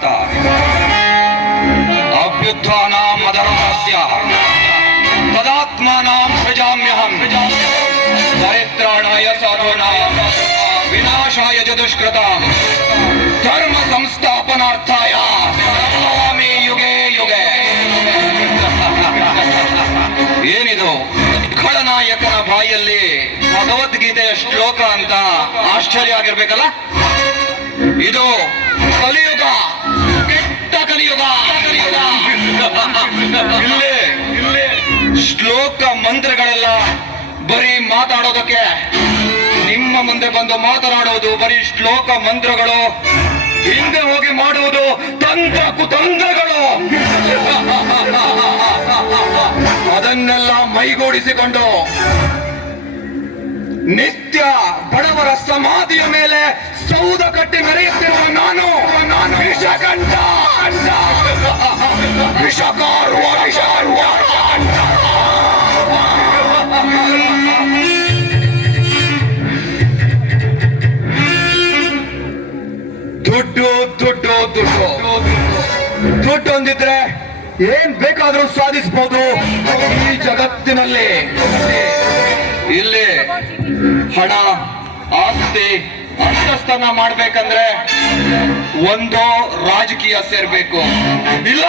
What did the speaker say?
ವಿಧಾತ ಅಭ್ಯುತ್ಥಾನಾಂ ಅಧರ್ಮಸ್ಯ ತದಾತ್ಮಾನಾಂ ಸೃಜಾಮ್ಯಹಂ ಪರಿತ್ರಾಣಾಯ ಸಾಧೂನಾಂ ವಿನಾಶಾಯ ಚತುಷ್ಕೃತಾಂ ಧರ್ಮ ಸಂಸ್ಥಾಪನಾರ್ಥಾಯ ಸಂಭವಾಮಿ ಯುಗೆ ಯುಗೆ ಏನಿದು ಖಳನಾಯಕನ ಬಾಯಲ್ಲಿ ಭಗವದ್ಗೀತೆಯ ಶ್ಲೋಕ ಅಂತ ಆಶ್ಚರ್ಯ ಆಗಿರ್ಬೇಕಲ್ಲ ಇದು ಕಲಿಯುಗ ಕೆಟ್ಟ ಕಲಿಯುಗ ಕಲಿಯುಗ ಇಲ್ಲೇ ಶ್ಲೋಕ ಮಂತ್ರಗಳೆಲ್ಲ ಬರೀ ಮಾತಾಡೋದಕ್ಕೆ. ನಿಮ್ಮ ಮುಂದೆ ಬಂದು ಮಾತನಾಡೋದು ಬರೀ ಶ್ಲೋಕ ಮಂತ್ರಗಳು. ಹಿಂದೆ ಹೋಗಿ ಮಾಡುವುದು ತಂತ್ರ ಕುತಂತ್ರಗಳು. ಅದನ್ನೆಲ್ಲ ಮೈಗೂಡಿಸಿಕೊಂಡು ನಿತ್ಯ ಬಡವರ ಸಮಾಧಿಯ ಮೇಲೆ ಸೌದ ಕಟ್ಟಿ ಮೆರೆಯುತ್ತಿರುವ ನಾನು. ನಾನು ದುಡ್ಡು ದುಡ್ಡು ದುಡ್ಡು. ದುಡ್ಡು ಹೊಂದಿದ್ರೆ ಏನ್ ಬೇಕಾದ್ರೂ ಸಾಧಿಸಬಹುದು ಈ ಜಗತ್ತಿನಲ್ಲಿ ಇಲ್ಲಿ ಹಣ, ಆಸ್ತಿ ಅಂತಸ್ತನ್ನ ಮಾಡ್ಬೇಕಂದ್ರೆ ಒಂದು ರಾಜಕೀಯ ಸೇರ್ಬೇಕು. ಇಲ್ಲ